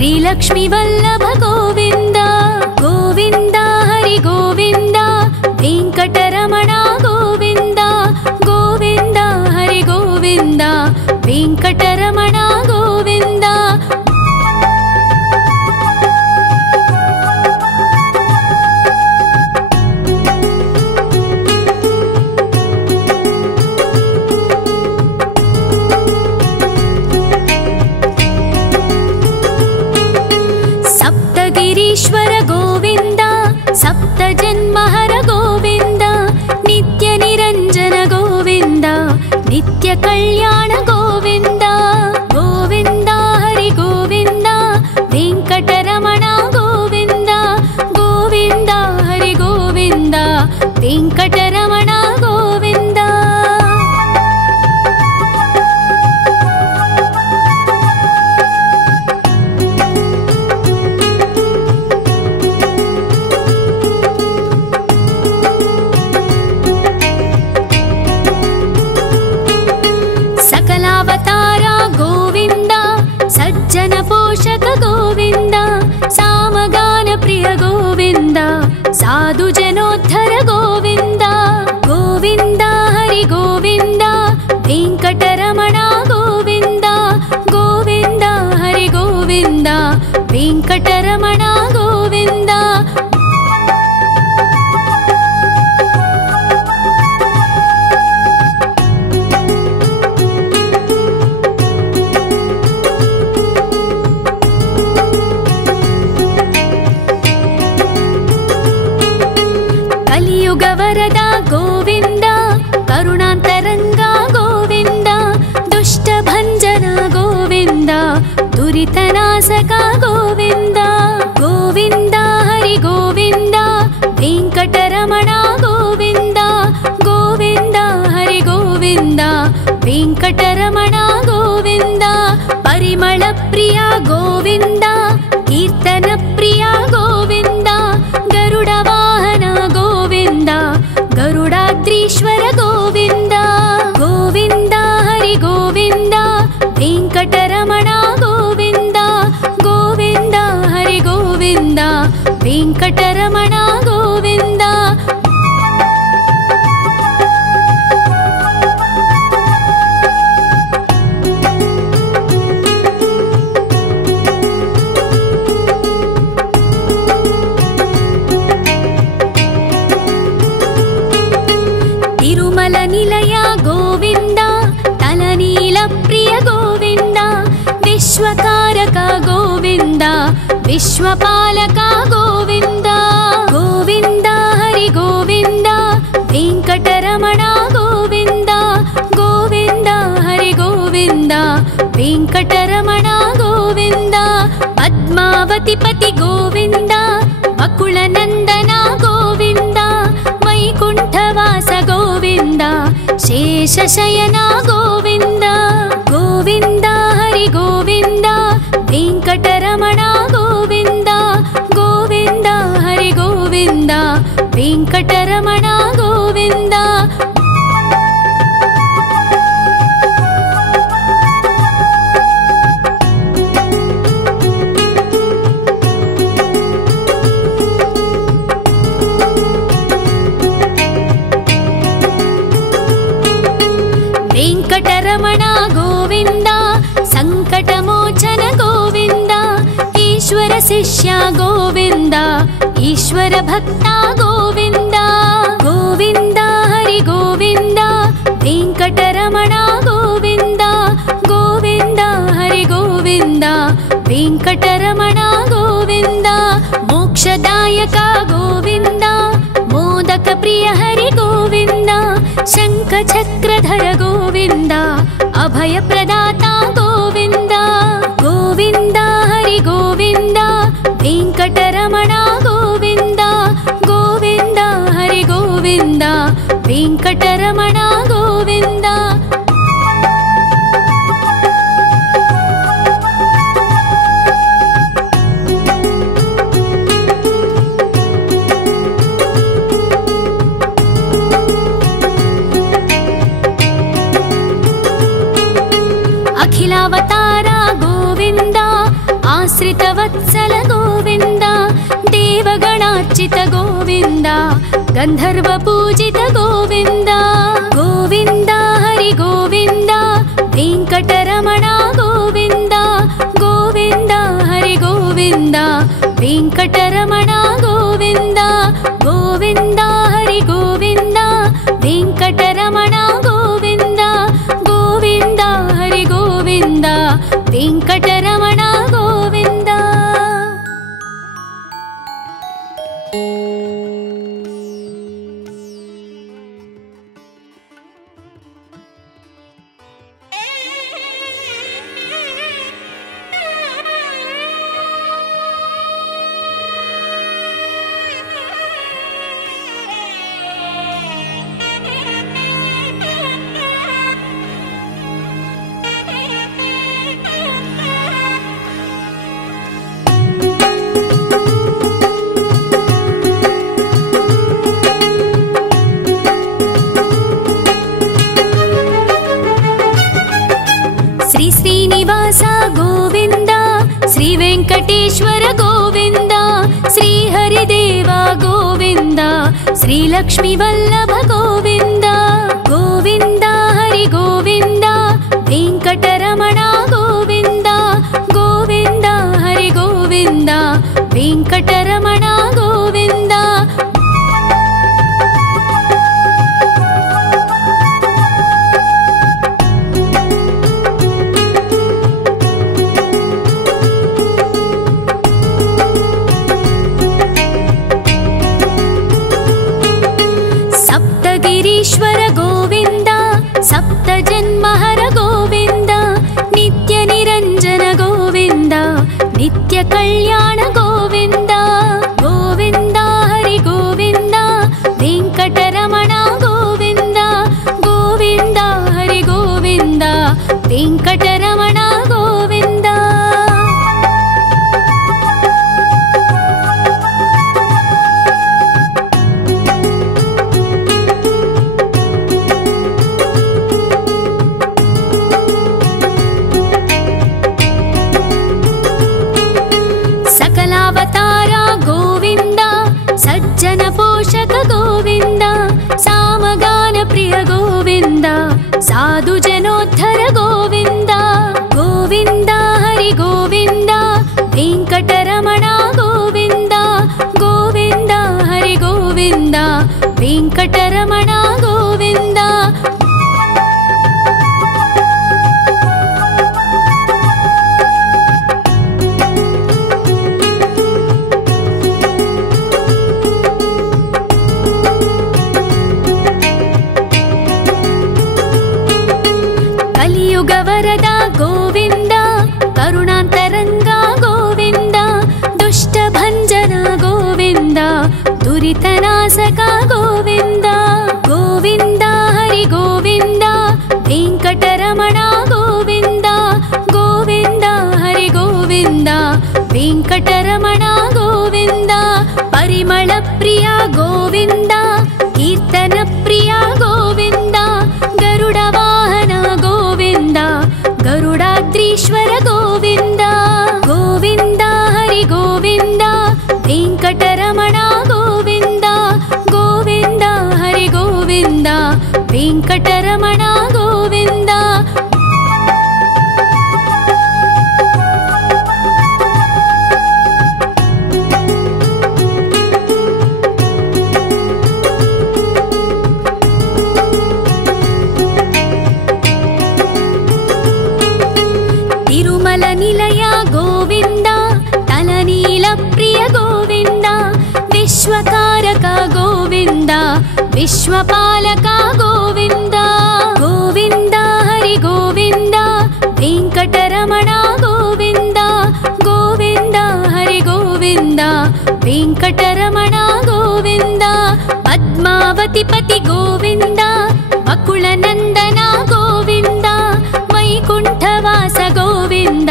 श्रीलक्ष्मी वल्लभ गोविंद गोविंद हरि गोविंद वेंकटरमण गोविंद गोविंद हरि गोविंद वेंकटरमण गोविंद सप्तगिरीश्वर गोविंद सप्तजन्महर गोविंद नित्य निरंजन गोविंद नित्य कल्याण गोविंद गोविंद हरि गोविंद वेंकटरमण गोविंद गोविंद हरि गोविंद वेंकटरमण गोविंद सकलावतारा गोविंद सज्जन पोषक गोविंद सामगान प्रिय गोविंद साधु जनोद्धर गोविंद गोविंद हरि गोविंद वेंकटरमण गोविंद गोविंद हरि गोविंद वेंकटरमण गोविंद कलियुग वरदा गोविंद करुणांतरंगा गोविंद दुष्ट भंजन गोविंद दुरितनाशका गोविंद गोविंद हरि गोविंद वेंकटरमण गोविंद गोविंद हरि गोविंद वेंकटरमण गोविंद परिमल प्रिया गोविंद कीर्तन प्रिया गोविंद गरुड़ वाहन गोविंद गरुडाद्रीश्वर गोविंद गोविंद हरि गोविंद वेंकटरमण गोविंद गोविंद हरि गोविंद वेंकटरमण गोविंद तिरुमल निलय गोविंद तलनील प्रिय गोविंद विश्वकारक गोविंद विश्वपालक गोविंद गोविंद हरि गोविंद वेंकटरमण गोविंद गोविंद हरि गोविंद वेंकटरमण गोविंद पद्मावती पति गोविंद बकुलनंदन गोविंद वैकुंठवास गोविंद शेषशयन गोविंद गोविंद हरि गोविंद वेंकटरमण गोविंद गोविंद हरि गोविंद वेंकटरमण गोविंद वेंकटरमण गोविंद संकटमोचन गोविंद ईश्वर शिष्य गोविंद ईश्वर भक्त गोविंद गोविंद हरि गोविंद वेंकटरमण गोविंद गोविंद हरि गोविंद वेंकटरमण गोविंद मोक्षदायक गोविंद मोदक प्रिय हरि गोविंद शंख चक्रधर गोविंद अभय प्रदाता गोविंद गोविंद हरि गोविंद वेंकटरमण गोविंद गोविंद हरि गोविंद वेंकटरमण गोविंद अखिलावतारा गोविंद आश्रित आश्रितवत्सल गोविन्द देवगणार्चित गोविन्द गन्धर्वपूजित गोविन्द गोविन्द हरि गोविन्द वेङ्कटरमण गोविन्द गोविन्द हरि गोविन्द वेङ्कटरमण गोविन्द गोविन्द हरि गोविन्द वेङ्कटरमण गोविन्द गोविन्द हरि गोविन्द वेङ्कटरमण गोविन्द। श्रीनिवास गोविन्द श्री वेङ्कटेश्वर गोविन्द श्री हरिदेव गोविन्द श्री लक्ष्मी वल्लभ गोविन्द गोविन्द हरि गोविन्द वेङ्कटरमण गोविन्द गोविन्द हरि गोविन्द वेङ्कटरमण गोविन्द। ईश्वर गोविन्द सप्तजन्महर गोविन्द नित्य निरञ्जन गोविन्द नित्य कल्याण गोविन्द गोविन्द हरि गोविन्द वेङ्कटरमण गोविन्द गोविन्द हरि गोविन्द वेङ्कटरमण गोविन्द। सकलावतार गोविन्द सज्जन पोषक गोविन्द सामगान प्रिय गोविन्द साधु जनोद्धर गोविन्द गोविन्द हरि गोविन्द वेङ्कटरमण गोविन्द गोविन्द हरि गोविन्द वेङ्कटरमण गोविन्द। कलियुगवरद गोविन्द करुणान्तरङ्ग गोविन्द दुष्टभञ्जन गोविन्द दुरितनाशक गोविन्द गोविन्द हरि गोविन्द वेङ्कटरमण गोविन्द गोविन्द हरि गोविन्द वेङ्कटरमण गोविन्द। परिमल प्रिय गोविन्द कीर्तन प्रिय गोविन्द गरुड वाहन गोविन्द गरुडाद्रीश्वर गोविन्द गोविन्द हरि गोविन्द वेङ्कटरमण गोविन्द गोविन्द हरि गोविन्द वेङ्कटरमण गोविन्द। तिरुमल निलय गोविन्द तलनील प्रिय गोविन्द विश्वकारक गोविन्द विश्वपालक गोविन्द गोविन्द हरि गोविन्द वेङ्कटरमण गोविन्द गोविन्द हरि गोविन्द वेङ्कटरमण गोविन्द। पद्मावती पति गोविन्द बकुलनन्दन गोविन्द वैकुण्ठवास गोविन्द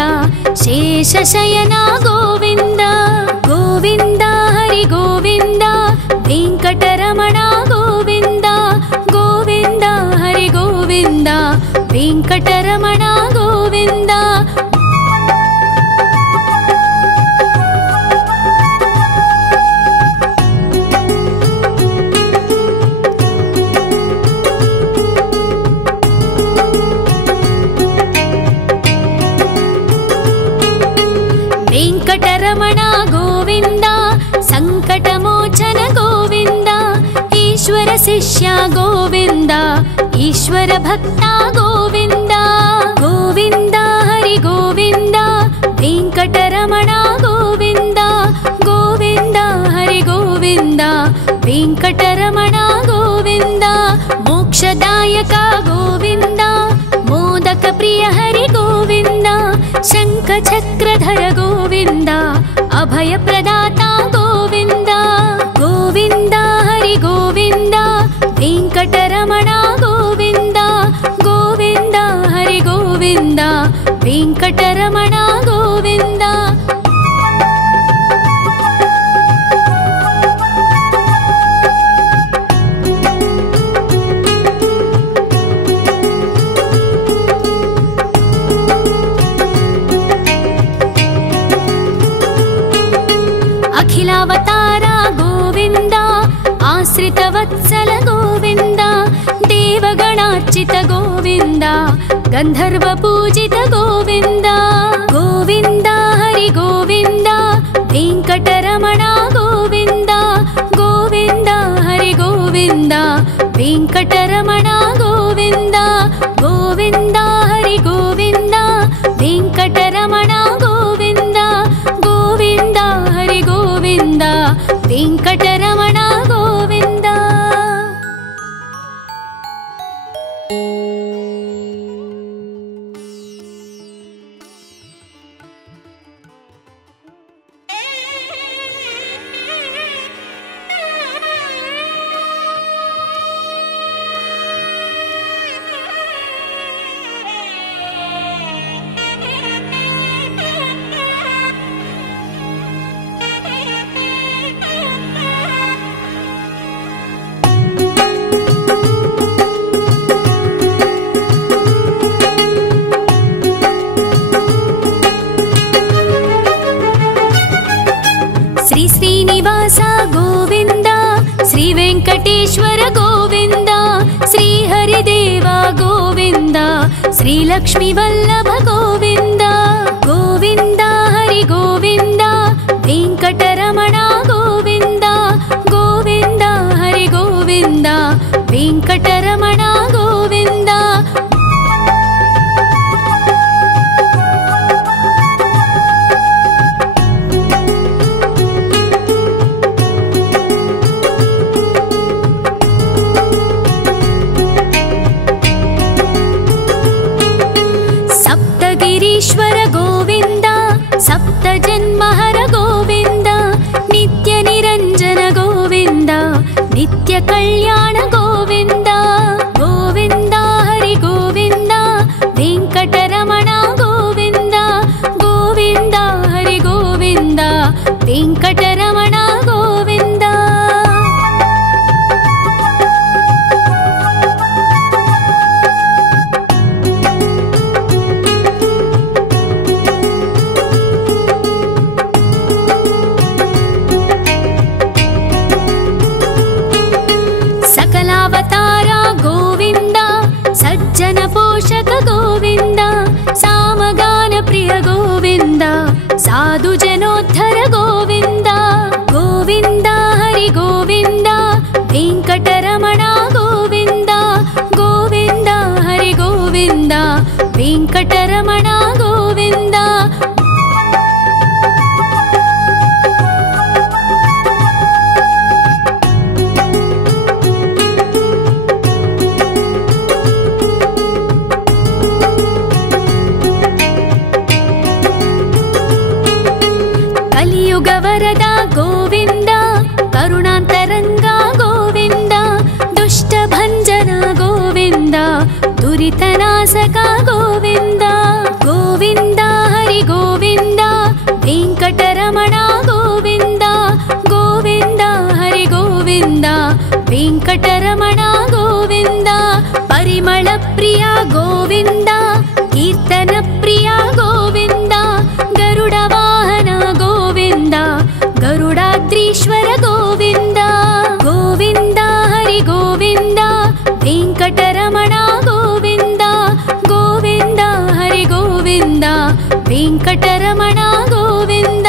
शेषशयन गोविन्द गोविन्द हरि गोविन्द वेङ्कटरमण गोविन्द गोविन्द हरि गोविन्द वेङ्कटरमण गोविन्द। वेङ्कटरमण गोविन्द सङ्कटमोचन गोविन्द ईश्वर शिष्य गोविन्द ईश्वर भक्ता गोविन्द गोविन्द हरि गोविन्द वेङ्कटरमण गोविन्द गोविन्द हरि गोविन्द वेङ्कटरमण गोविन्द मोक्षदायक गोविन्द मोदक प्रिय हरि गोविन्द शङ्खचक्रधर गोविन्द अभय प्रदाता गोविन्द गोविन्द हरि गोविन्द वेङ्कटरमण गोविन्द गोविन्द हरि गोविन्द वेङ्कटरमण गोविन्द अखिलावतार गोविन्द आश्रितवत्सल गोविन्द देवगणार्चित गोविन्द गन्धर्व पूजित गोविन्द गोविन्द हरि गोविन्द वेङ्कटरमण गोविन्द गोविन्द हरि गोविन्द वेङ्कटरमण गोविन्द गोविन्द हरि गोविन्द वेङ्कटरमण गोविन्द गोविन्द हरि गोविन्द वेङ्कटरमण गोविन्द श्रीनिवास गोविन्द श्री वेङ्कटेश्वर गोविन्द श्री हरिदेव गोविन्द श्री लक्ष्मी वल्लभ गोविन्द गोविन्द हरि गोविन्द वेङ्कटरमण गोविन्द गोविन्द हरि गोविन्द वेङ्कटरमण गोविन्द ईश्वर गोविन्द सप्त जन्महर गोविन्द नित्य निरञ्जन गोविन्द नित्य कल्याण गोविन्द गोविन्द हरि गोविन्द वेङ्कटरमण गोविन्द गोविन्द हरि गोविन्द वेङ्कटरमण गोविन्द सकलावतार गोविन्द सज्जन पोषक गोविन्द सामगान प्रिय गोविन्द साधु जनोद्धर गोविन्द गोविन्द हरि गोविन्द वेङ्कटरमण गोविन्द गोविन्द हरि गोविन्द वेङ्कटरमण गोविन्द कलियुगवरद गोविन्द करुणान्तरङ्ग गोविन्द दुष्टभञ्जन गोविन्द दुरितनाशक गोविन्द गोविन्द हरि गोविन्द वेङ्कटरमण गोविन्द गोविन्द हरि गोविन्द वेङ्कटरमण गोविन्द परिमल प्रिय गोविन्द कीर्तन प्रिय गोविन्द गरुड वाहन गोविन्द गरुडाद्रीश्वर गोविन्द गोविन्द हरि गोविन्द वेङ्कटरमण गोविन्द गोविन्द हरि गोविन्द वेङ्कटरमण गोविन्द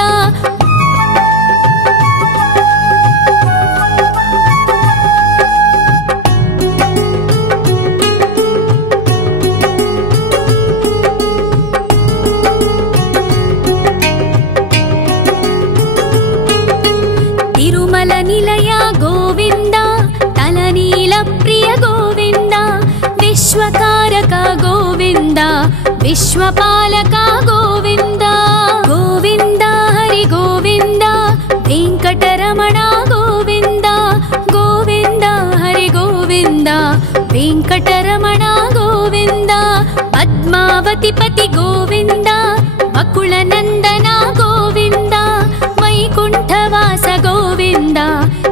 निर्मल निलय गोविन्द तलनील प्रिय गोविन्द विश्वकारक गोविन्द विश्वपालक गोविन्द गोविन्द हरि गोविन्द वेंकटरमण गोविन्द गोविन्द हरि गोविन्द वेंकटरमण गोविन्द पद्मावती पति गोविन्द वकुलनन्दन गोविन्द वैकुण्ठवास गोविन्द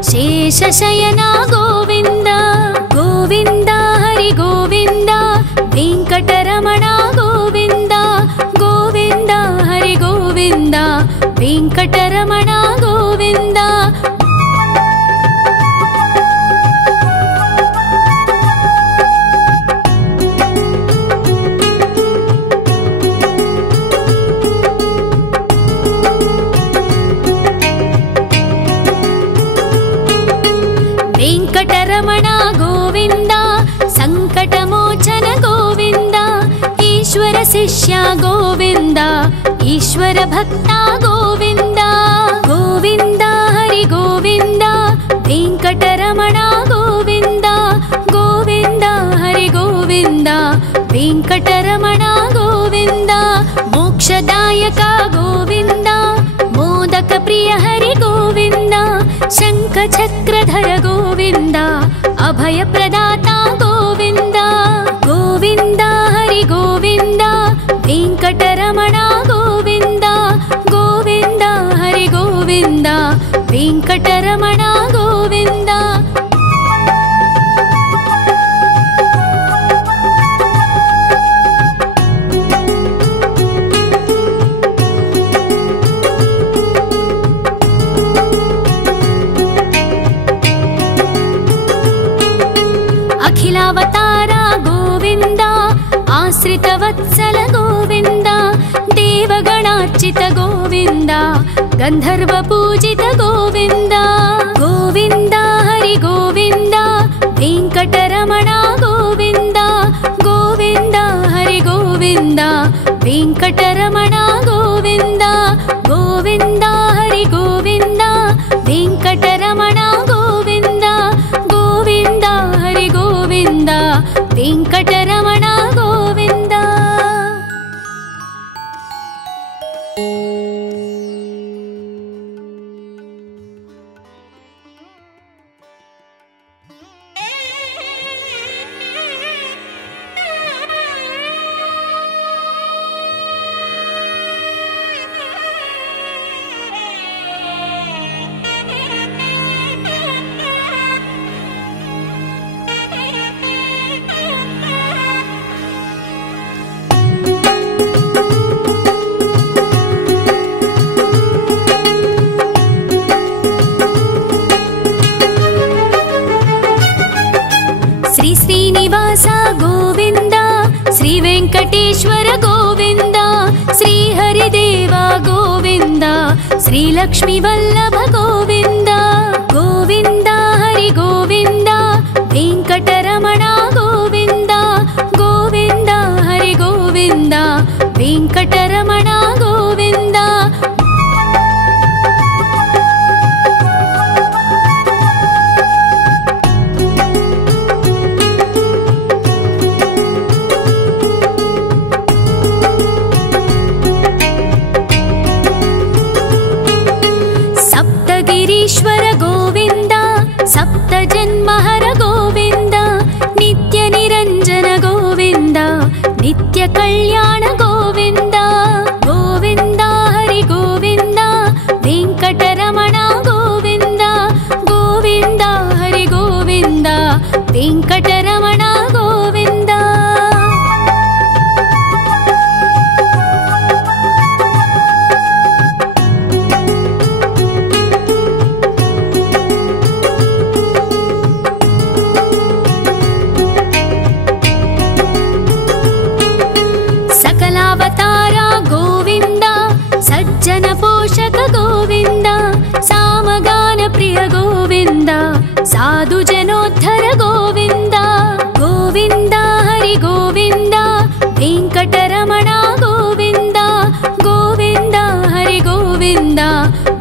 शेषशयन गोविन्द गोविन्द हरि गोविन्द वेंकटरमण गोविन्द गोविन्द हरि गोविन्द वेंकटरमण गोविन्द वेंकटरमण गोविन्द संकटमोचन गोविन्द ईश्वर शिष्य गोविन्द ईश्वर भक्त गोविन्द गोविन्द हरि गोविन्द वेंकटरमण गोविन्द गोविन्द हरि गोविन्द वेंकटरमण गोविन्द मोक्षदायक गोविन्द मोदक प्रिय हरि गोविन्द शङ्खचक्रधर गोविन्द अभय प्रदाता गोविन्द गोविन्द हरि गोविन्द वेंकटरमण गोविन्द गोविन्द हरि गोविन्द वेंकटरमण गोविन्द अखिलावतार गोविन्द आश्रितवत्सल गोविन्द देवगणार्चित गोविन्द गन्धर्व पूजित गोविन्द गोविन्द हरि गोविन्द वेंकटरमण गोविन्द गोविन्द हरि गोविन्द वेंकटरमण गोविन्द गोविन्द हरि गोविन्द वेंकटरमण गोविन्द गोविन्द हरि गोविन्द वेंकटरमण गोविन्द श्री श्रीनिवास गोविन्द श्री वेंकटेश्वर गोविन्द श्री हरिदेव गोविन्द श्री लक्ष्मी वल्लभ गोविन्द गोविन्द हरि गोविन्द वेंकटरमण गोविन्द गोविन्द हरि गोविन्द वेंकटरमण गोविन्द सप्तगिरीश्वर गोविन्द सप्तजन्महर गोविन्द नित्य निरञ्जन गोविन्द नित्य कल्याण गोविन्द गोविन्द हरि गोविन्द वेंकटरमण गोविन्द गोविन्द हरि गोविन्द वेंकटरमण गोविन्द सकलावतार गोविन्द सज्जन पोषक गोविन्द सामगान प्रिय गोविन्द साधु जनोद्धर गोविन्द गोविन्द हरि गोविन्द वेंकटरमण गोविन्द गोविन्द हरि गोविन्द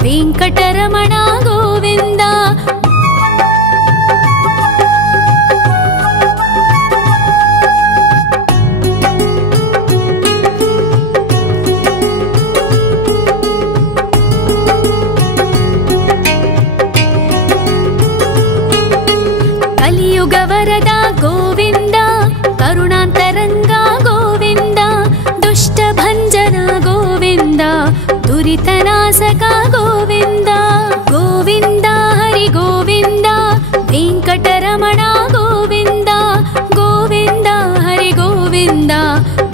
वेंकटरमण गोविन्द ಗೋವಿಂದ. ಕಲಿಯುಗ ವರದ ಗೋವಿಂದ, ಕರುಣಾಂತರಂಗ ಗೋವಿಂದ, ದುಷ್ಟ ಭಂಜನ ಗೋವಿಂದ, ದುರಿತನಾಶಕ ಗೋವಿಂದ. ಗೋವಿಂದ ಹರಿ ಗೋವಿಂದ, ವೆಂಕಟರಮಣ ಗೋವಿಂದ. ಗೋವಿಂದ ಹರಿ ಗೋವಿಂದ,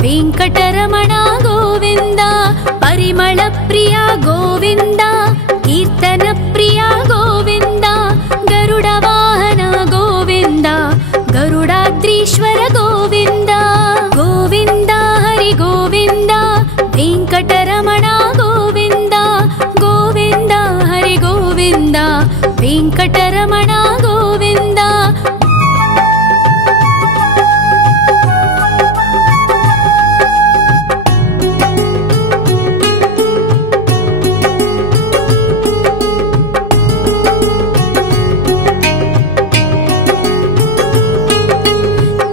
ವೆಂಕಟರಮಣ ಗೋವಿಂದ. ಪರಿಮಳ ಪ್ರಿಯ ಗೋವಿಂದ, ಕೀರ್ತನ ಪ್ರಿಯ ಗೋವಿಂದ. ಗರುಡ ವಾಹನ ಗೋವಿಂದ, ಗರುಡಾದ್ರೀಶ್ವರ ಗೋವಿಂದ. ಗೋವಿಂದ ಹರಿ ಗೋವಿಂದ, ವೆಂಕಟರಮಣ ಗೋವಿಂದ. ಗೋವಿಂದ ಹರಿ ಗೋವಿಂದ, ವೆಂಕಟರಮಣ ಗೋವಿಂದ.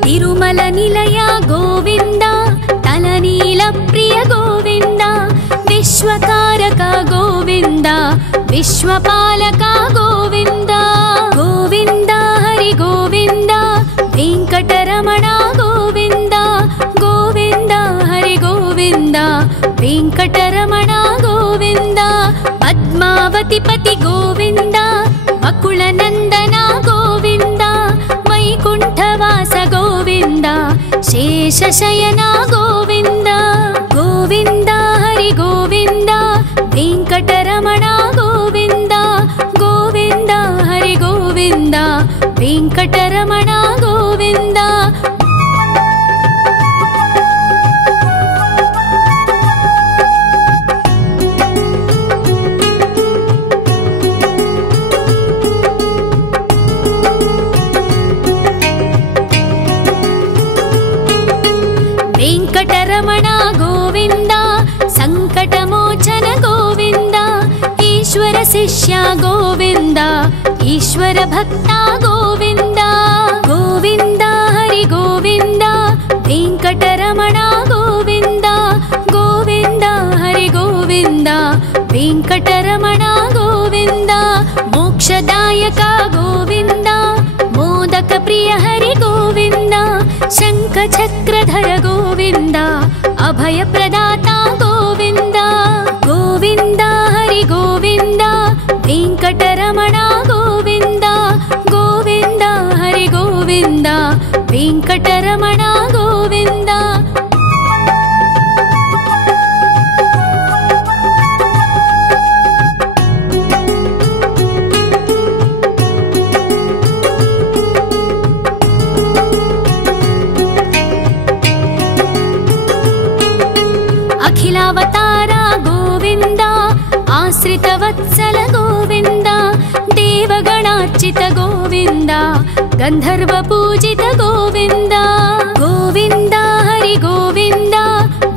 ತಿರುಮಲ ನಿಲಯ ಗೋವಿಂದ, ತಲನೀಲ ಪ್ರಿಯ ಗೋವಿಂದ. ವಿಶ್ವಕಾರಕ ಗೋವಿಂದ, ವಿಶ್ವಪಾಲಕ ಗೋವಿಂದ. ಗೋವಿಂದ ಹರಿ ಗೋವಿಂದ, ವೆಂಕಟರಮಣ ಗೋವಿಂದ. ಗೋವಿಂದ ಹರಿ ಗೋವಿಂದ, ವೆಂಕಟರಮಣ ಗೋವಿಂದ. ಪದ್ಮಾವತಿ ಪತಿ ಗೋವಿಂದ, ವಕುಳ ನಂದನ ಗೋವಿಂದ. ವೈಕುಂಠವಾಸ ಗೋವಿಂದ, ಶೇಷಶಯನ ಗೋವಿಂದ. ಗೋವಿಂದ ಹರಿ ಗೋವಿಂದ, ವೆಂಕಟರಮಣ ಗೋವಿಂದ. ಗೋವಿಂದ ಹರಿ ಗೋವಿಂದ, ವೆಂಕಟರಮಣ ಗೋವಿಂದ. ವೆಂಕಟರಮಣ ಗೋವಿಂದ, ಸಂಕಟಮೋಚನ ಗೋವಿಂದ. ಈಶ್ವರ ಶಿಷ್ಯ ಗೋವಿಂದ, ಈಶ್ವರ ಭಕ್ತ ಗೋವಿಂದ. ಗೋವಿಂದ ಹರಿ ಗೋವಿಂದ, ವೆಂಕಟರಮಣ ಗೋವಿಂದ. ಗೋವಿಂದ ಹರಿ ಗೋವಿಂದ, ವೆಂಕಟರಮಣ ಗೋವಿಂದ. ಮೋಕ್ಷದಾಯಕ ಗೋವಿಂದ, ಮೋದಕ ಪ್ರಿಯ ಹರಿ ಗೋವಿಂದ. ಶಂಖ ಚಕ್ರಧರ ಗೋವಿಂದ, ಅಭಯ ಪ್ರದಾತ ಗೋವಿಂದ. ಗೋವಿಂದ ಹರಿ ಗೋವಿಂದ, ವೆಂಕಟರಮಣ ಗೋವಿಂದ. ಗೋವಿಂದ ಹರಿ ಗೋವಿಂದ, ವೆಂಕಟರಮಣ ಗೋವಿಂದ. ಅಖಿಲಾವತಾರ ಗೋವಿಂದ, ಆಶ್ರಿತ ವತ್ಸಲ ಗೋವಿಂದ. ದೇವಗಣಾರ್ಚಿತ ಗೋವಿಂದ, ಗಂಧರ್ವ ಪೂಜಿತ ಗೋವಿಂದ. ಗೋವಿಂದ ಹರಿ ಗೋವಿಂದ,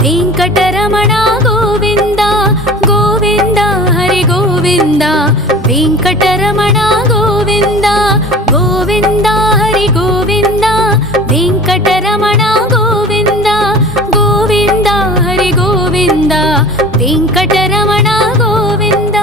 ವೆಂಕಟರಮಣ ಗೋವಿಂದ. ಗೋವಿಂದ ಹರಿ ಗೋವಿಂದ, ವೆಂಕಟರಮಣ ಗೋವಿಂದ. ಗೋವಿಂದ ಹರಿ ಗೋವಿಂದ, ವೆಂಕಟರಮಣ ಗೋವಿಂದ. ಗೋವಿಂದ ಹರಿ ಗೋವಿಂದ, ವೆಂಕಟರಮಣ ಗೋವಿಂದ.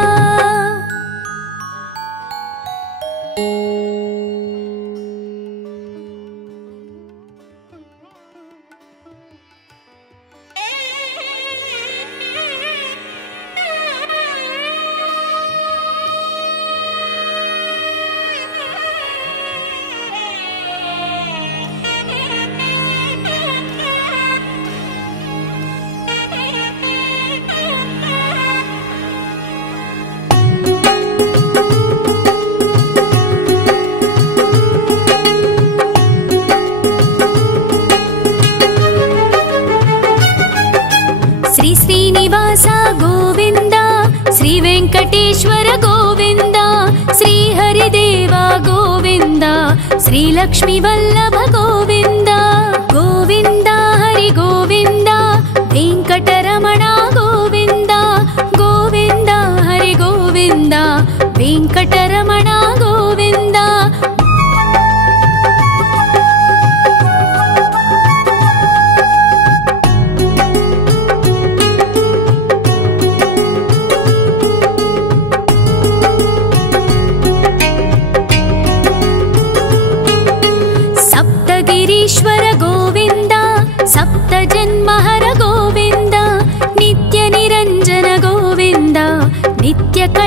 ಶ್ರೀ ಶ್ರೀನಿವಾಸ ಗೋವಿಂದ, ಶ್ರೀ ವೆಂಕಟೇಶ್ವರ ಗೋವಿಂದ. ಶ್ರೀ ಹರಿದೇವ ಗೋವಿಂದ, ಶ್ರೀ ಲಕ್ಷ್ಮೀ ವಲ್ಲಭ ಗೋವಿಂದ. ಗೋವಿಂದ ಹರಿ ಗೋವಿಂದ, ವೆಂಕಟರಮಣ ಗೋವಿಂದ. ಗೋವಿಂದ ಹರಿ ಗೋವಿಂದ, ವೆಂಕಟರಮಣ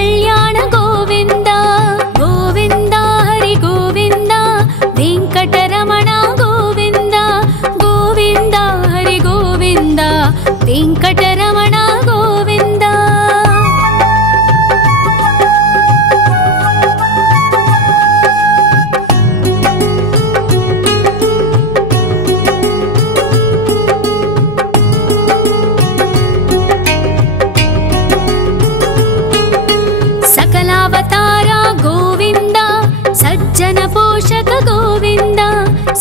कल्याण गोविन्द गोविन्द हरि गोविन्द वेङ्कटरमण गोविन्द गोविन्द हरि गोविन्द वेङ्कटरमण गोविन्द। सकलावतार गोविन्द सज्जन पोषक गोविन्द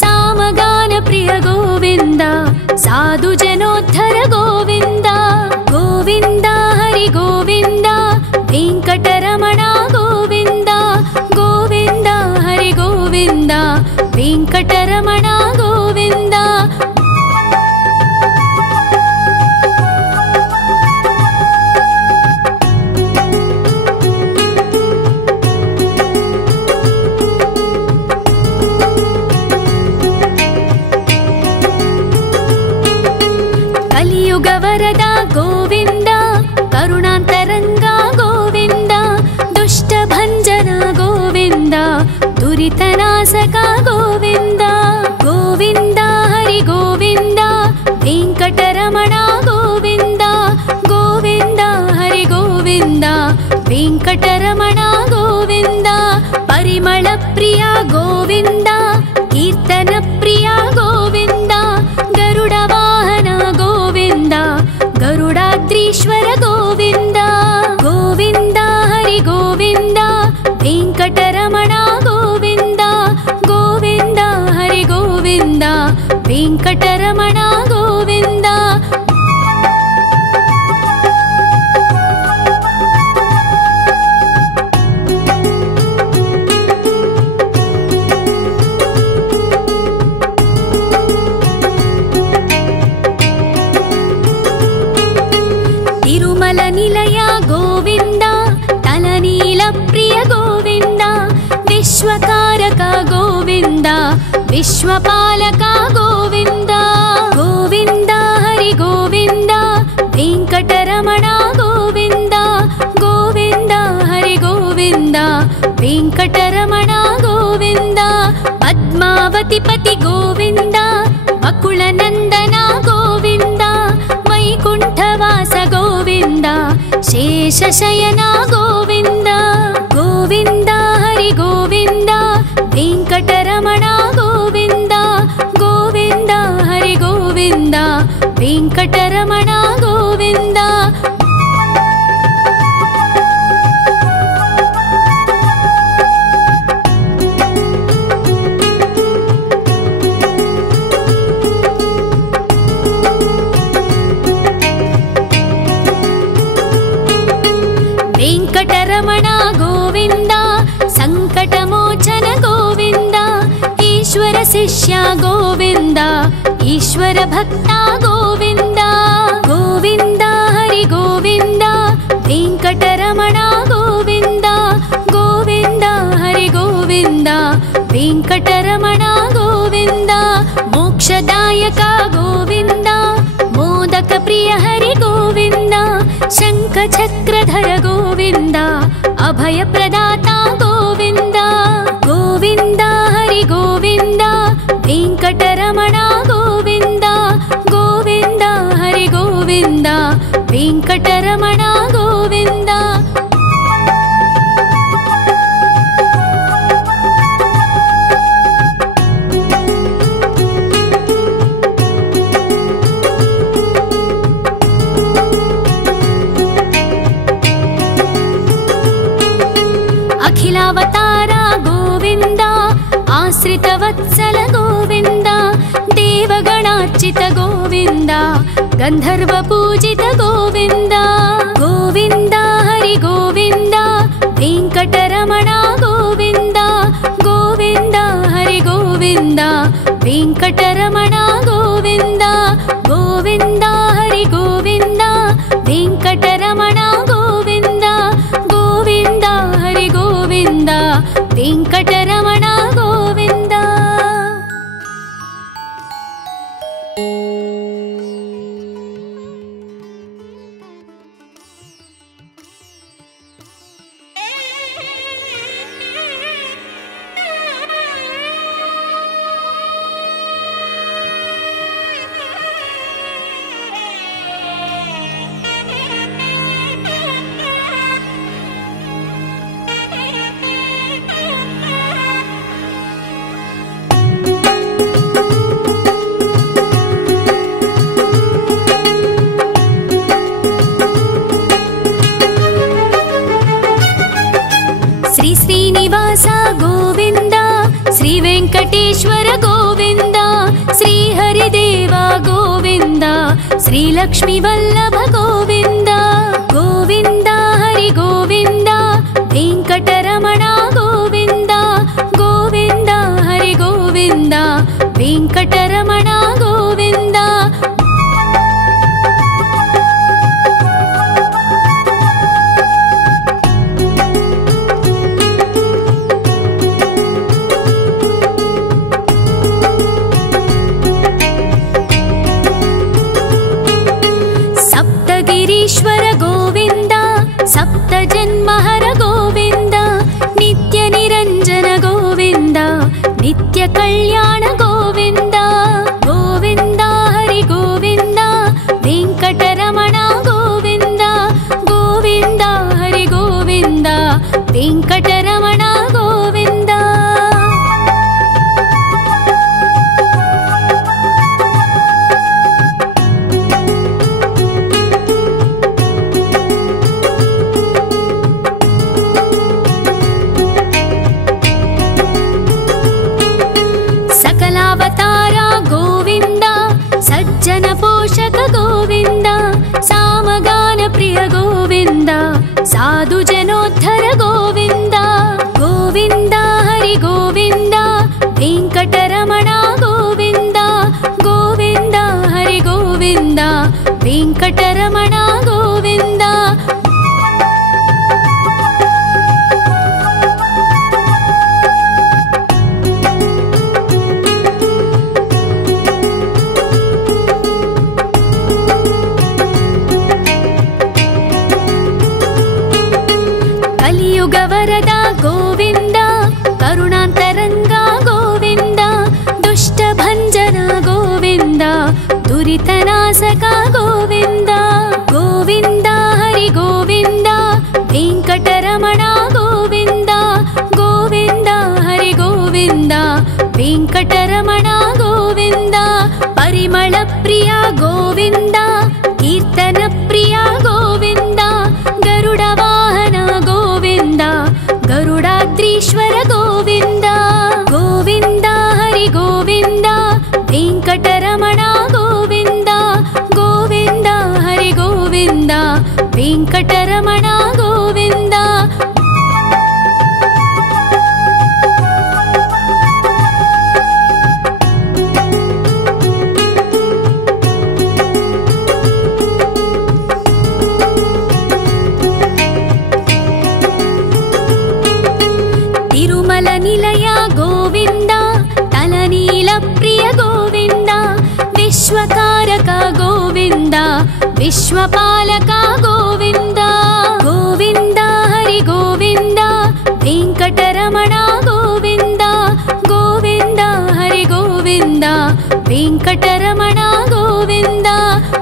सामगान प्रिय गोविन्द साधु जनोद्धर गोविन्द गोविन्द हरि गोविन्द वेङ्कटरमण गोविन्द गोविन्द हरि गोविन्द वेङ्कटरमण गोविन्द। कलियुगवरद गोविन्द करुणान्तरङ्ग गोविन्द दुष्टभञ्जन गोविन्द दुरितनाशक गोविन्द गोविन्द हरि गोविन्द वेङ्कटरमण गोविन्द गोविन्द हरि गोविन्द वेङ्कटरमण गोविन्द। परिमल प्रिय गोविन्द कीर्तन प्रिय गोविन्द गरुड वाहन गोविन्द गरुडाद्रीश्वर गोविन्द गोविन्द हरि गोविन्द वेङ्कटरमण गोविन्द गोविन्द हरि गोविन्द वेङ्कटरमण गोविन्द। तिरुमल निलय गोविन्द तलनील प्रिय गोविन्द विश्वकारक गोविन्द विश्वपालक गोविन्द गोविन्द हरि गोविन्द वेङ्कटरमण गोविन्द गोविन्द हरि गोविन्द वेङ्कटरमण गोविन्द। पद्मावति पति गोविन्द वकुलनन्दन गोविन्द वैकुण्ठवास गोविन्द शेषशयन गोविन्द गोविन्द हरि गोविन्द वेङ्कटरमण गोविन्द गोविन्द हरि गोविन्द वेङ्कटरमण गोविन्द। वेङ्कटरमण गोविन्द सङ्कटमोचन गोविन्द ईश्वर शिष्य गोविन्द ईश्वर भक्त गोविन्द गोविन्द हरि गोविन्द वेङ्कटरमण गोविन्द गोविन्द हरि गोविन्द वेङ्कटरमण गोविन्द। मोक्षदायक गोविन्द मोदक प्रिय हरि गोविन्द शङ्खचक्रधर गोविन्द अभयप्रदाता गोविन्द गोविन्द हरि गोविन्द वेङ्कटरमण गोविन्द गोविन्द हरि गोविन्द वेङ्कटरमण गोविन्द। अखिलावतार गोविन्द आश्रितवत्सल गोविन्द देवगणार्चित गोविन्द गन्धर्वपूजित गोविन्द गोविन्द हरि गोविन्द वेङ्कटरमण गोविन्द गोविन्द हरि गोविन्द वेङ्कटरमण गोविन्द गोविन्द हरि गोविन्द वेङ्कटरमण गोविन्द गोविन्द हरि गोविन्द वेङ्कटरमण गोविन्द। ಶ್ರೀನಿವಾಸ ಗೋವಿಂದ, ಶ್ರೀ ವೆಂಕಟೇಶ್ವರ ಗೋವಿಂದ, ಶ್ರೀ ಹರಿದೇವ ಗೋವಿಂದ, ಶ್ರೀ ಲಕ್ಷ್ಮೀ ವಲ್ಲಭ ಗೋವಿಂದ. ಗೋವಿಂದ ಹರಿ ಗೋವಿಂದ, ವೆಂಕಟರಮಣ ಗೋವಿಂದ, ಗೋವಿಂದ ಹರಿ ಗೋವಿಂದ, ವೆಂಕಟರಮಣ ಗೋವಿಂದ. ಸಪ್ತಗಿರೀಶ್ವರ ಗೋವಿಂದ, ಸಪ್ತ ಜನ್ಮಹರ ಗೋವಿಂದ, ನಿತ್ಯ ನಿರಂಜನ ಗೋವಿಂದ, ನಿತ್ಯ ಕಲ್ಯಾಣ ಗೋವಿಂದ. ಗೋವಿಂದ ಹರಿ ಗೋವಿಂದ, ವೆಂಕಟರಮಣ ಗೋವಿಂದ, ಗೋವಿಂದ ಹರಿ ಗೋವಿಂದ, ವೆಂಕಟರಮಣ ಗೋವಿಂದ. ಅವತಾರ ಗೋವಿಂದ, ಸಜ್ಜನ ಪೋಷಕ ಗೋವಿಂದ, ಸಾಮಗಾನ ಪ್ರಿಯ ಗೋವಿಂದ, ಸಾಧು ಜನೋದ್ಧರ ಗೋವಿಂದ. ಗೋವಿಂದ ಹರಿ ಗೋವಿಂದ, ವೆಂಕಟರಮಣ ಗೋವಿಂದ, ಗೋವಿಂದ ಹರಿ ಗೋವಿಂದ, ವೆಂಕಟರಮಣ ಗೋವಿಂದ. ಕಲಿಯುಗವರದ ಗೋವಿಂದ, ಕರುಣಾಂತರಂಗ ಗೋವಿಂದ, ದುಷ್ಟ ಭಂಜನ ಗೋವಿಂದ, ದುರಿತನಾಶಕ ಗೋವಿಂದ. ಗೋವಿಂದ ಹರಿ ಗೋವಿಂದ, ವೆಂಕಟರಮಣ ಗೋವಿಂದ, ಗೋವಿಂದ ಹರಿ ಗೋವಿಂದ, ವೆಂಕಟರಮಣ ಗೋವಿಂದ. ಪರಿಮಳ ಪ್ರಿಯ ಗೋವಿಂದ, ಕೀರ್ತನ ಪ್ರಿಯ ಗೋವಿಂದ, ಗರುಡ ವಾಹನ ಗೋವಿಂದ, ಗರುಡಾದ್ರೀಶ್ವರ ಗೋವಿಂದ. ಗೋವಿಂದ ಹರಿ ಗೋವಿಂದ, ವೆಂಕಟರಮಣ ಗೋವಿಂದ, ಗೋವಿಂದ ಹರಿ ಗೋವಿಂದ, ವೆಂಕಟರಮಣ ಗೋವಿಂದ. ತಿರುಮಲ ನಿಲಯ ಗೋವಿಂದ, ತಲನೀಲ ಪ್ರಿಯ ಗೋವಿಂದ, ವಿಶ್ವಕಾರಕ ಗೋವಿಂದ, ವಿಶ್ವಪಾಲಕ ಗೋವಿಂದ. ಗೋವಿಂದ ಹರಿ ಗೋವಿಂದ, ವೆಂಕಟರಮಣ ಗೋವಿಂದ, ಗೋವಿಂದ ಹರಿ ಗೋವಿಂದ, ವೆಂಕಟರಮಣ ಗೋವಿಂದ.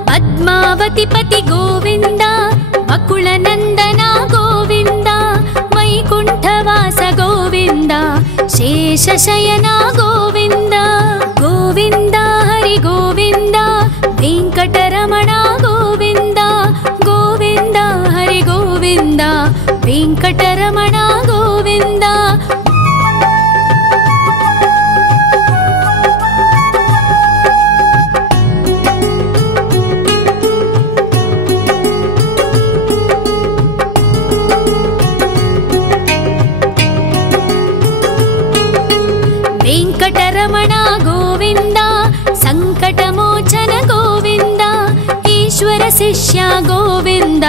ಪದ್ಮಾವತಿ ಪತಿ ಗೋವಿಂದ, ಬಕುಳ ನಂದನ ಗೋವಿಂದ, ವೈಕುಂಠವಾಸ ಗೋವಿಂದ, ಶೇಷಶಯನ ಗೋವಿಂದ. ಗೋವಿಂದ ಹರಿ ಗೋವಿಂದ, ವೆಂಕಟರಮಣ ಗೋವಿಂದ, ಗೋವಿಂದ ಹರಿ ಗೋವಿಂದ, ವೆಂಕಟರಮಣ ಗೋವಿಂದ. ವೆಂಕಟರಮಣ ಗೋವಿಂದ, ಸಂಕಟಮೋಚನ ಗೋವಿಂದ, ಈಶ್ವರ ಶಿಷ್ಯ ಗೋವಿಂದ,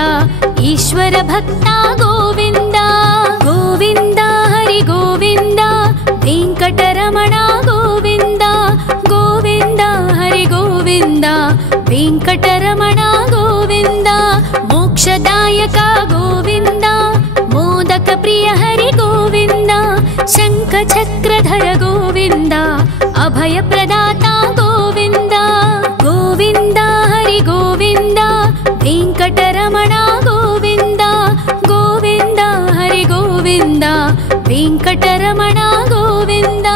ಈಶ್ವರ ಭಕ್ತ ಗೋವಿಂದ. ಗೋವಿಂದ ಹರಿ ಗೋವಿಂದ, ವೆಂಕಟರಮಣ ಗೋವಿಂದ, ಗೋವಿಂದ ಹರಿ ಗೋವಿಂದ, ವೆಂಕಟರಮಣ ಗೋವಿಂದ. ಮೋಕ್ಷದಾಯಕ ಗೋವಿಂದ, ಮೋದಕ ಪ್ರಿಯ ಹರಿ ಗೋವಿಂದ, ಶಂಖ ಚಕ್ರಧರ ಗೋವಿಂದ, ಅಭಯ ಪ್ರದಾತ ಗೋವಿಂದ. ಗೋವಿಂದ ಹರಿ ಗೋವಿಂದ, ವೆಂಕಟರಮಣ ಗೋವಿಂದ, ಗೋವಿಂದ ಹರಿ ಗೋವಿಂದ, ವೆಂಕಟರಮಣ ಗೋವಿಂದ.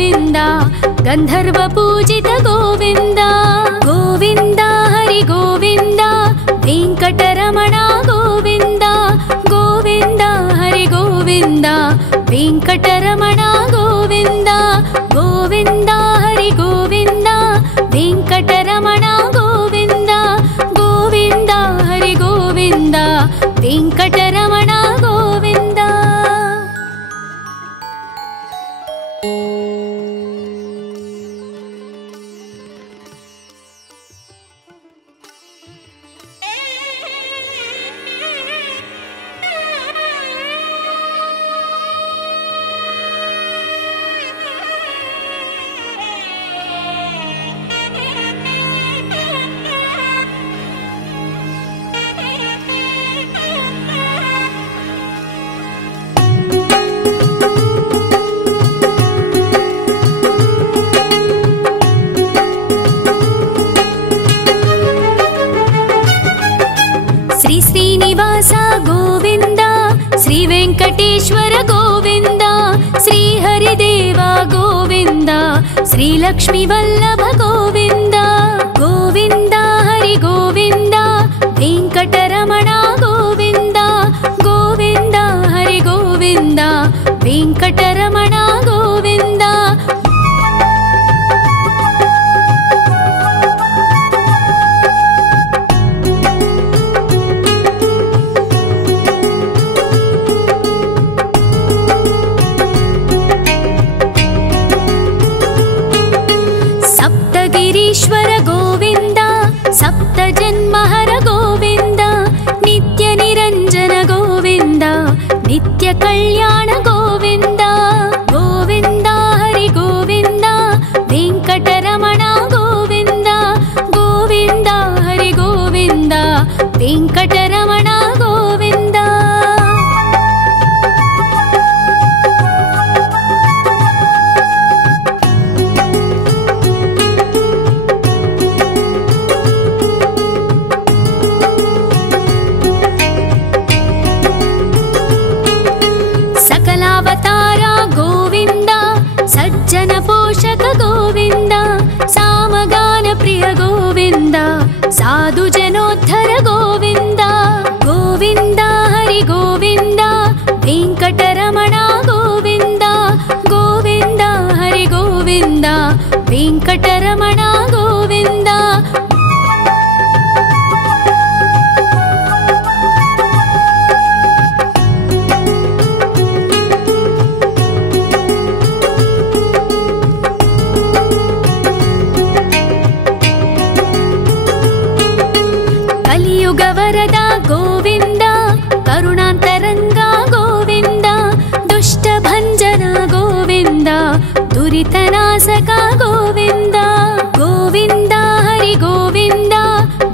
ಗೋವಿಂದ ಗಂಧರ್ವ ಪೂಜಿತ ಗೋವಿಂದ ಗೋವಿಂದ ಹರಿ ಗೋವಿಂದ ವೆಂಕಟರಮಣ ಗೋವಿಂದ ಗೋವಿಂದ ಹರಿ ಗೋವಿಂದ ವೆಂಕಟರಮಣ ಗೋವಿಂದ ಗೋವಿಂದ ಹರಿ ಗೋವಿಂದ ವೆಂಕಟರಮಣ ಗೋವಿಂದ ಗೋವಿಂದ ಹರಿ ಗೋವಿಂದ ವೆಂಕಟರಮಣ ಗೋವಿಂದ. ಶ್ರೀನಿವಾಸ ಗೋವಿಂದ ಶ್ರೀ ವೆಂಕಟೇಶ್ವರ ಗೋವಿಂದ ಶ್ರೀ ಹರಿದೇವ ಗೋವಿಂದ ಶ್ರೀ ಲಕ್ಷ್ಮೀ ವಲ್ಲಭ ಗೋವಿಂದ ಗೋವಿಂದ ಹರಿ ಗೋವಿಂದ ವೆಂಕಟರಮಣ ಗೋವಿಂದ ಗೋವಿಂದ ಹರಿ ಗೋವಿಂದ ವೆಂಕಟರಮಣ ಗೋವಿಂದ. ಗಿರೀಶ್ವರ ಗೋವಿಂದ ಸಪ್ತ ಜನ್ಮಹರ ಗೋವಿಂದ ನಿತ್ಯ ನಿರಂಜನ ಗೋವಿಂದ ನಿತ್ಯ ಕಲ್ಯಾಣ ಗೋವಿಂದ ಗೋವಿಂದ ಹರಿ ಗೋವಿಂದ ವೆಂಕಟರಮಣ ಗೋವಿಂದ ಗೋವಿಂದ ಹರಿ ಗೋವಿಂದ ವೆಂಕಟರಮಣ ಗೋವಿಂದ. ಅವತಾರ ಗೋವಿಂದ ಸಜ್ಜನ ಪೋಷಕ ಗೋವಿಂದ ಸಾಮಗಾನ ಪ್ರಿಯ ಗೋವಿಂದ ಸಾಧು ಜನೋದ್ಧರ ಗೋವಿಂದ ಗೋವಿಂದ ಹರಿ ಗೋವಿಂದ ವೆಂಕಟರಮಣ ಗೋವಿಂದ ಗೋವಿಂದ ಹರಿ ಗೋವಿಂದ ವೆಂಕಟರಮಣ ಗೋವಿಂದ. ಕಲಿಯುಗವರದ ಗೋವಿಂದ ಕರುಣಾಂತರಂಗ ಗೋವಿಂದ ದುಷ್ಟ ಭಂಜನ ಗೋವಿಂದ ದುರಿತನಾಶಕ ಗೋವಿಂದ ಗೋವಿಂದ ಹರಿ ಗೋವಿಂದ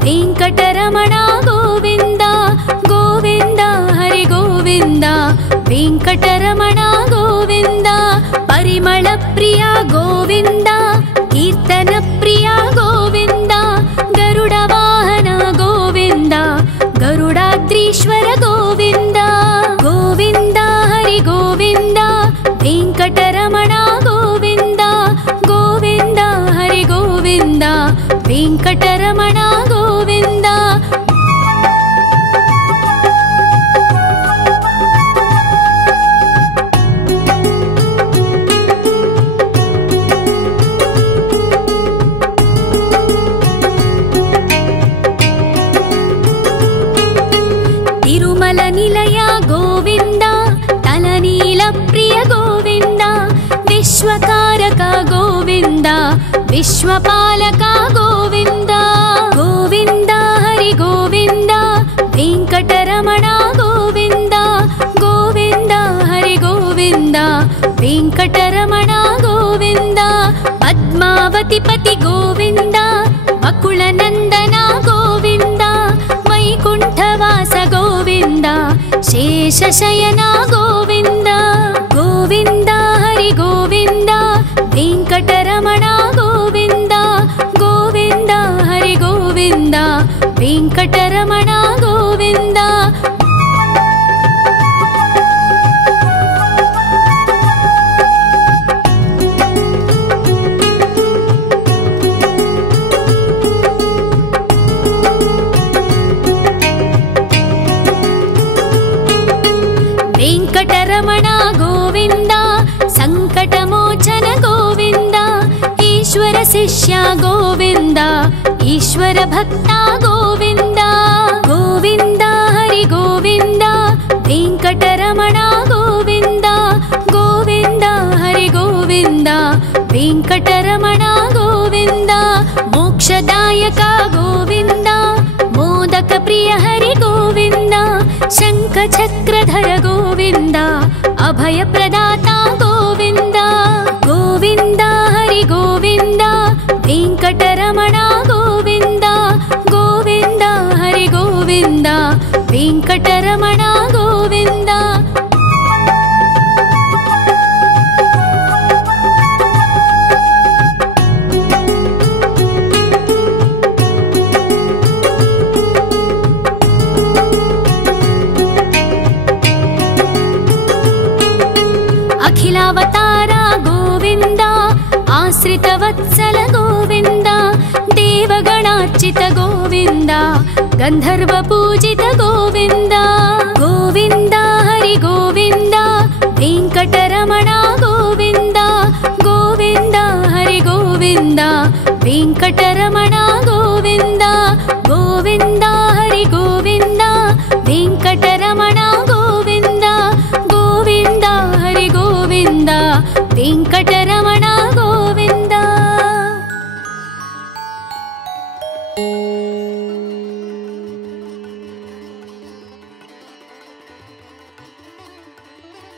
ವೆಂಕಟರಮಣ ಗೋವಿಂದ ಗೋವಿಂದ ಹರಿ ಗೋವಿಂದ ವೆಂಕಟರಮಣ ಗೋವಿಂದ. ಪರಿಮಳ ಪ್ರಿಯ ಗೋವಿಂದ ಕೀರ್ತನ ಪ್ರಿಯ ಗೋವಿಂದ ಗರುಡ ವಾಹನ ಗೋವಿಂದ ಗರುಡಾದ್ರೀಶ್ವರ ಗೋವಿಂದ ಗೋವಿಂದ ಹರಿ ಗೋವಿಂದ ವೆಂಕಟರಮಣ ಗೋವಿಂದ ಗೋವಿಂದ ಹರಿ ಗೋವಿಂದ ವೆಂಕಟರಮಣ ಗೋವಿಂದ. ತಿರುಮಲ ನಿಲಯ ಗೋವಿಂದ ತಲನೀಲ ಪ್ರಿಯ ಗೋವಿಂದ ವಿಶ್ವಕಾರಕ ಗೋವಿಂದ ವಿಶ್ವಪಾಲಕ ಗೋವಿಂದ ಗೋವಿಂದ ಹರಿ ಗೋವಿಂದ ವೆಂಕಟರಮಣ ಗೋವಿಂದ ಗೋವಿಂದ ಹರಿ ಗೋವಿಂದ ವೆಂಕಟರಮಣ ಗೋವಿಂದ. ಪದ್ಮಾವತಿ ಪತಿ ಗೋವಿಂದ ಬಕುಳ ನಂದನ ಗೋವಿಂದ ವೈಕುಂಠವಾಸ ಗೋವಿಂದ ಶೇಷಶಯನ ಗೋವಿಂದ ಗೋವಿಂದ ಹರಿ ಗೋವಿಂದ ವೆಂಕಟರಮಣ ಗೋವಿಂದ ಗೋವಿಂದ ಹರಿ ಗೋವಿಂದ ವೆಂಕಟರಮಣ ಗೋವಿಂದ. ಈಶ್ವರ ಶಿಷ್ಯ ಗೋವಿಂದ ಈಶ್ವರ ಭಕ್ತ ಗೋವಿಂದ ಗೋವಿಂದ ಹರಿ ಗೋವಿಂದ ವೆಂಕಟರಮಣ ಗೋವಿಂದ ಗೋವಿಂದ ಹರಿ ಗೋವಿಂದ ವೆಂಕಟರಮಣ ಗೋವಿಂದ ಮೋಕ್ಷದಾಯಕ ಗೋವಿಂದ ಮೋದಕ ಪ್ರಿಯ ಹರಿ ಗೋವಿಂದ ಶಂಖ ಚಕ್ರಧರ ಗೋವಿಂದ ಅಭಯ ಪ್ರದಾತ ಗೋವಿಂದ ಗೋವಿಂದ ಹರಿ ಗೋವಿಂದ ವೆಂಕಟರಮಣ ಗೋವಿಂದ ಗೋವಿಂದ ಹರಿ ಗೋವಿಂದ ವೆಂಕಟರಮಣ ಗೋವಿಂದ ಅಖಿಲಾವತಾರ ಗೋವಿಂದ ಆಶ್ರಿತ ವತ್ಸಲ ಗೋವಿಂದ ದೇವಗಣಾರ್ಚಿತ ಗೋವಿಂದ ಗಂಧರ್ವ ಪೂಜಿತ ಗೋವಿಂದ ಗೋವಿಂದ ಹರಿ ಗೋವಿಂದ ವೆಂಕಟರಮಣ ಗೋವಿಂದ ಗೋವಿಂದ ಹರಿ ಗೋವಿಂದ ವೆಂಕಟರಮಣ ಗೋವಿಂದ ಗೋವಿಂದ ಹರಿ ಗೋವಿಂದ ವೆಂಕಟರಮಣ ಗೋವಿಂದ ಗೋವಿಂದ ಹರಿ ಗೋವಿಂದ ವೆಂಕಟರಮಣ